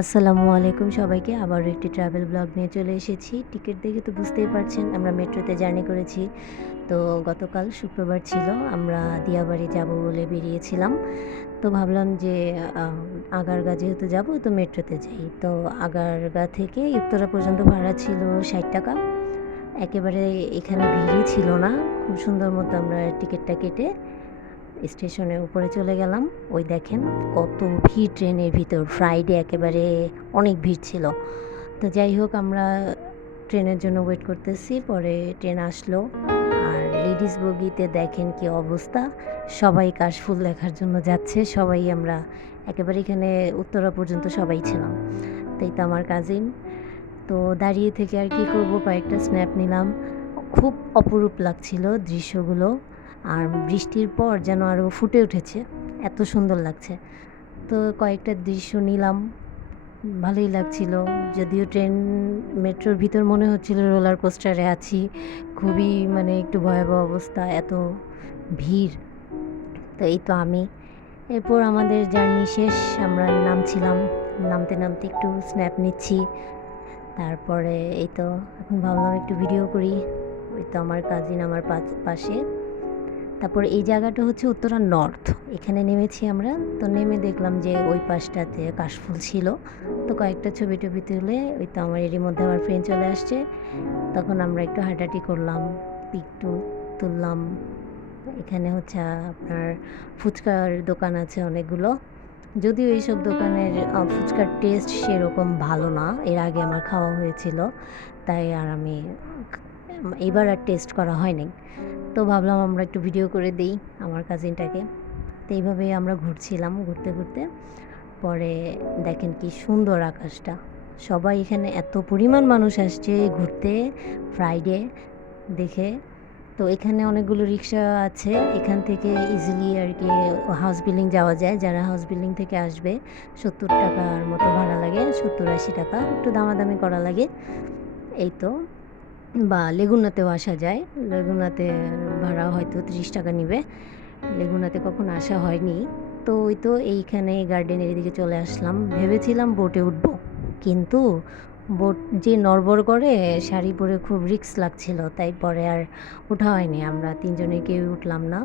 আসসালামু আলাইকুম সবাইকে। আবারও একটি ট্রাভেল ব্লগ নিয়ে চলে এসেছি। টিকিট দেখে তো বুঝতেই পারছেন আমরা মেট্রোতে জার্নি করেছি। তো গতকাল শুক্রবার ছিল। আমরা দিয়াবাড়ি যাব বলে বেরিয়েছিলাম। তো ভাবলাম যে আ আগারগা যেহেতু যাব তো মেট্রোতে যাই। তো আগারগা থেকে উত্তরা পর্যন্ত ভাড়া ছিল ৳৬০। একেবারে এখানে ভিড়ই ছিল না। খুব সুন্দর মতো আমরা টিকিটটা কেটে স্টেশনের উপরে চলে গেলাম। ওই দেখেন কত ভিড় ট্রেনের ভিতর। ফ্রাইডে একেবারে অনেক ভিড় ছিল। তো যাই হোক আমরা ট্রেনের জন্য ওয়েট করতেছি। পরে ট্রেন আসলো। আর লেডিস বগিতে দেখেন কি অবস্থা। সবাই কাশফুল দেখার জন্য যাচ্ছে। সবাই আমরা একেবারে এখানে উত্তরা পর্যন্ত সবাই ছিলাম। তো এই তো আমার কাজিন। তো দাঁড়িয়ে থেকে আর কি করব, কয়েকটা স্ন্যাপ নিলাম। খুব অপরূপ লাগছিল দৃশ্যগুলো। আর বৃষ্টির পর যেন আরও ফুটে উঠেছে। এত সুন্দর লাগছে। তো কয়েকটা দৃশ্য নিলাম। ভালোই লাগছিল। যদিও মেট্রোর ভিতর মনে হচ্ছিল রোলার কোস্টারে আছি। খুবই মানে একটু ভয়াবহ অবস্থা, এত ভিড়। তো এই তো আমি। এরপর আমাদের জার্নি শেষ। আমরা নামছিলাম। নামতে, নামতে একটু স্ন্যাপ নিচ্ছি। তারপরে এই তো এখন ভাবলাম একটু ভিডিও করি। ওই তো আমার কাজিন আমার পাশে। তারপর এই জায়গাটা হচ্ছে উত্তরা নর্থ। এখানে নেমেছি আমরা। তো নেমে দেখলাম যে ওই পাশটাতে কাশফুল ছিল। তো কয়েকটা ছবি-টবি তুলে ওই তো আমার এরই মধ্যে আমার ফ্রেন্ড চলে আসছে। তখন আমরা একটু হাঁটাহাঁটি করলাম, পিক তুললাম। এখানে হচ্ছে আপনার ফুচকার দোকান আছে অনেকগুলো। যদিও এইসব দোকানের ফুচকার টেস্ট সেরকম ভালো না। এর আগে আমার খাওয়া হয়েছিল। তাই আর আমি এবার আর টেস্ট করা হয়নি। তো ভাবলাম আমরা একটু ভিডিও করে দেই আমার কাজিনটাকে। তো এইভাবেই আমরা ঘুরছিলাম। ঘুরতে, ঘুরতে পরে দেখেন কি সুন্দর আকাশটা। সবাই এখানে এত পরিমাণ মানুষ আসছে ঘুরতে ফ্রাইডে দেখে। তো এখানে অনেকগুলো রিক্সা আছে। এখান থেকে ইজিলি আর কি হাউস বিল্ডিং যাওয়া যায়। যারা হাউস বিল্ডিং থেকে আসবে ৳৭০ মতো ভাড়া লাগে। ৭০-৮০ টাকা। একটু দামাদামি করা লাগে। এই তো। বা লেগুনাতেও আসা যায়। লেগুনাতে ভাড়া হয়তো ৳৩০ নিবে। লেগুনাতে কখনো আসা হয়নি। তো ওই তো এইখানে গার্ডেনের এদিকে চলে আসলাম। ভেবেছিলাম বোটে উঠবো। কিন্তু বোট যে নড়বড় করে শাড়ি পরে খুব রিস্ক লাগছিল। তাই পরে আর ওঠা হয়নি। আমরা ৩ জনে কেউই উঠলাম না।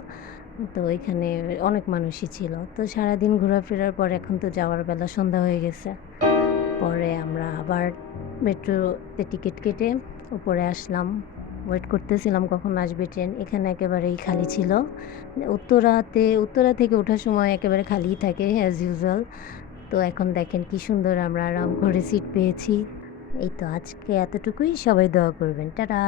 তো এখানে অনেক মানুষই ছিল। তো সারাদিন ঘোরাফেরার পর এখন তো যাওয়ার বেলা সন্ধ্যা হয়ে গেছে। পরে আমরা আবার মেট্রোতে টিকিট কেটে উপরে আসলাম। ওয়েট করতেছিলাম কখন আসবে ট্রেন। এখানে একেবারেই খালি ছিল। উত্তরা থেকে ওঠার সময় একেবারে খালিই থাকে অ্যাজ ইউজুয়াল। তো এখন দেখেন কি সুন্দর আমরা আরাম করে সিট পেয়েছি। এই তো আজকে এতটুকুই। সবাই দোয়া করবেন। টাটা।